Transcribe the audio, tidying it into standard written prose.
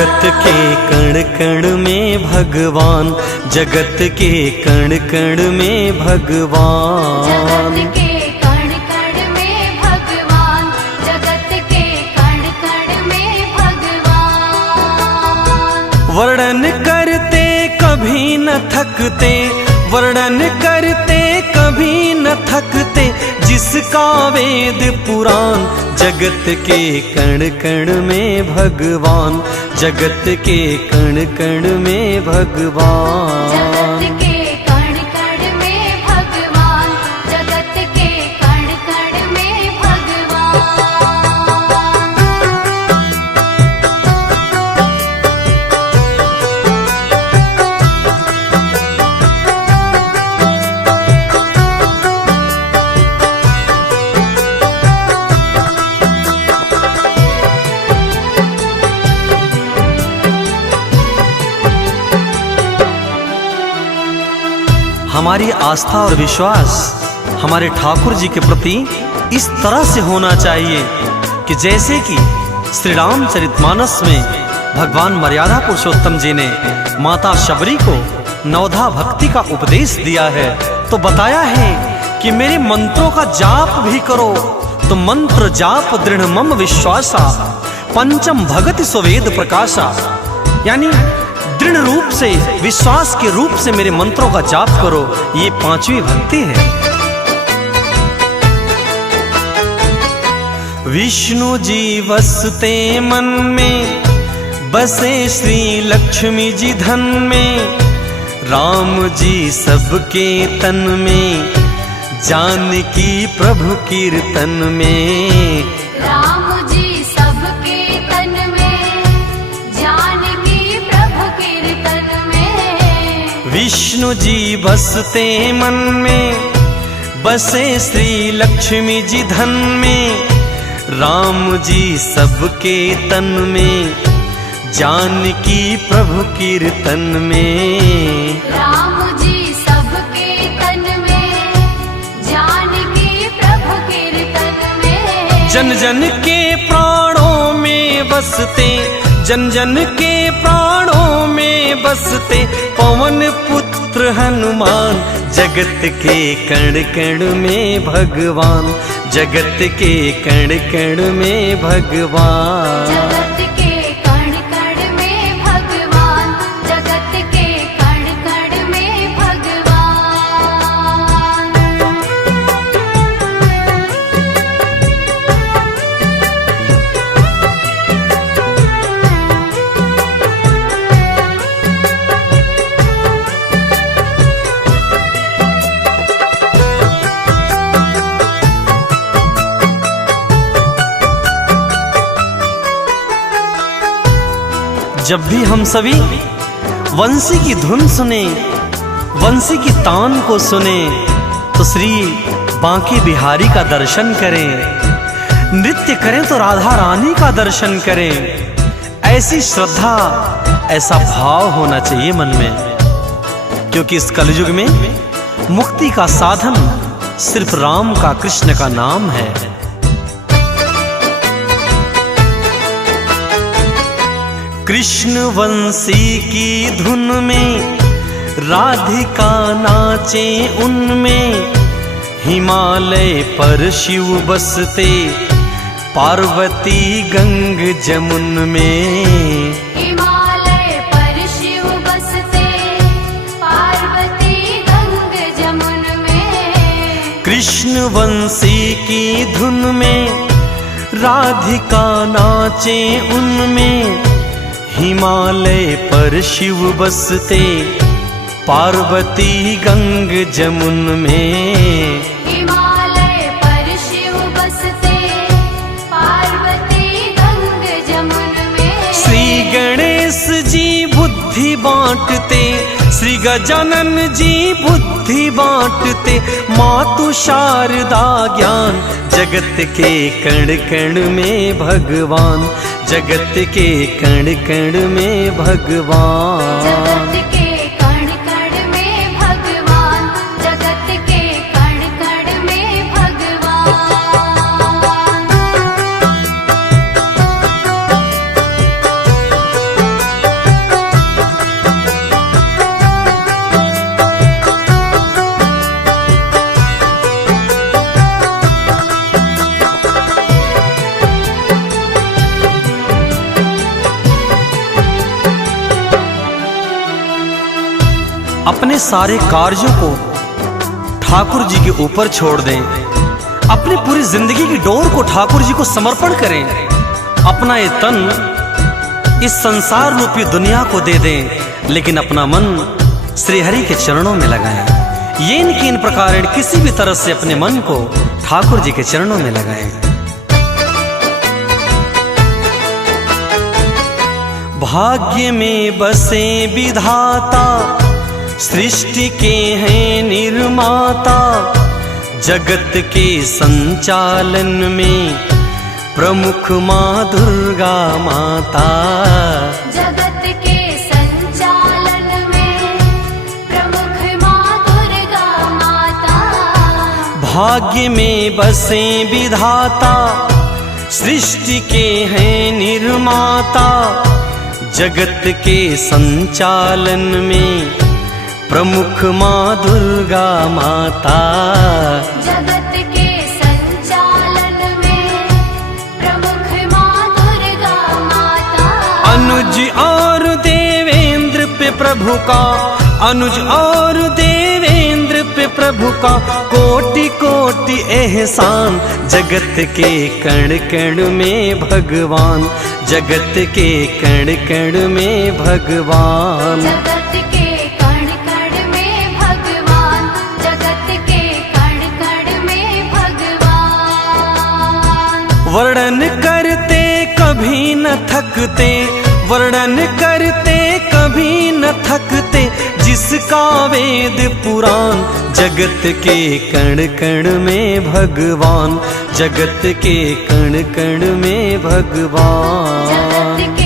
जगत के कण कण में भगवान, जगत के कण कण में भगवान, जगत के कण कण में भगवान, जगत के कण कण में भगवान। वर्णन करते कभी न थकते, वर्णन करते कभी न थकते, जिसका वेद पुराण। जगत के कण कण में भगवान, जगत के कण कण में भगवान, जगत के कण कण में भगवान, जगत के कण कण में भगवान। हमारी आस्था और विश्वास हमारे ठाकुर जी के प्रति इस तरह से होना चाहिए कि जैसे कि श्री रामचरितमानस में भगवान मर्यादा पुरुषोत्तम जी ने माता शबरी को नवधा भक्ति का उपदेश दिया है, तो बताया है कि मेरे मंत्रों का जाप भी करो, तो मंत्र जाप दृढ़ मम विश्वासा, पंचम भगति स्ववेद प्रकाशा। यानी दृढ़ रूप से, विश्वास के रूप से मेरे मंत्रों का जाप करो, ये पांचवी भक्ति है। विष्णु जी बसते मन में, बसे श्री लक्ष्मी जी धन में, राम जी सबके तन में, जानकी प्रभु कीर्तन में। राम जी सबके तन में, जानकी प्रभु कीर्तन में। विष्णु जी बसते मन में, बसे श्री लक्ष्मी जी धन में, राम जी सबके तन में, जानकी प्रभु कीर्तन में। राम जी सबके तन में, जानकी प्रभु कीर्तन में। जन जन के प्राणों में बसते, जन जन के प्राणों में बसते, पवन पुत्र हनुमान। जगत के कण कण में भगवान, जगत के कण कण में भगवान, जगत के कण कण में भगवान, जगत के कण कण में भगवान। जब भी हम सभी वंशी की धुन सुने, वंशी की तान को सुने, तो श्री बांके बिहारी का दर्शन करें, नृत्य करें तो राधा रानी का दर्शन करें। ऐसी श्रद्धा, ऐसा भाव होना चाहिए मन में, क्योंकि इस कलयुग में मुक्ति का साधन सिर्फ राम का, कृष्ण का नाम है। कृष्ण वंशी की धुन में राधिका नाचे उनमें, हिमालय पर शिव बसते, पार्वती गंग जमुन में। हिमालय पर शिव बसते, पार्वती गंग जमुन में। कृष्ण वंशी की धुन में राधिका नाचे उनमें, हिमालय पर शिव बसते, पार्वती गंग जमुन में। हिमालय पर शिव बसते, पार्वती गंग जमुन में। श्री गणेश जी बुद्धि बांटते, श्री गजानन जी बुद्धि बांटते, मातु शारदा ज्ञान। जगत के कण कण में भगवान, जगत के कण कण में भगवान, जगत के कण कण में भगवान, जगत के कण कण में भगवान। सारे कार्यों को ठाकुर जी के ऊपर छोड़ दें, अपनी पूरी जिंदगी की डोर को ठाकुर जी को समर्पण करें, अपना ये तन इस संसार रूपी दुनिया को दे दें, लेकिन अपना मन श्री हरि के चरणों में लगाएं। ये इनकी इन प्रकार किसी भी तरह से अपने मन को ठाकुर जी के चरणों में लगाएं। भाग्य में बसे विधाता, सृष्टि के हैं निर्माता, जगत के संचालन में प्रमुख माँ दुर्गा माता। जगत के संचालन में प्रमुख माँ दुर्गा माता। भाग्य में बसे विधाता, सृष्टि के हैं निर्माता, जगत के संचालन में प्रमुख माँ दुर्गा माता। जगत के संचालन में प्रमुख माँ दुर्गा माता। अनुज और देवेंद्र पे प्रभु का, अनुज और देवेंद्र पे प्रभु का कोटि कोटि एहसान। जगत के कण कण में भगवान, जगत के कण कण में भगवान। जगत के कण कण में भगवान, जगत के कण कण में भगवान। वर्णन करते कभी न थकते, वर्णन करते कभी न थकते, जिसका वेद पुराण। जगत के कण कण में भगवान, जगत के कण कण में भगवान। जगत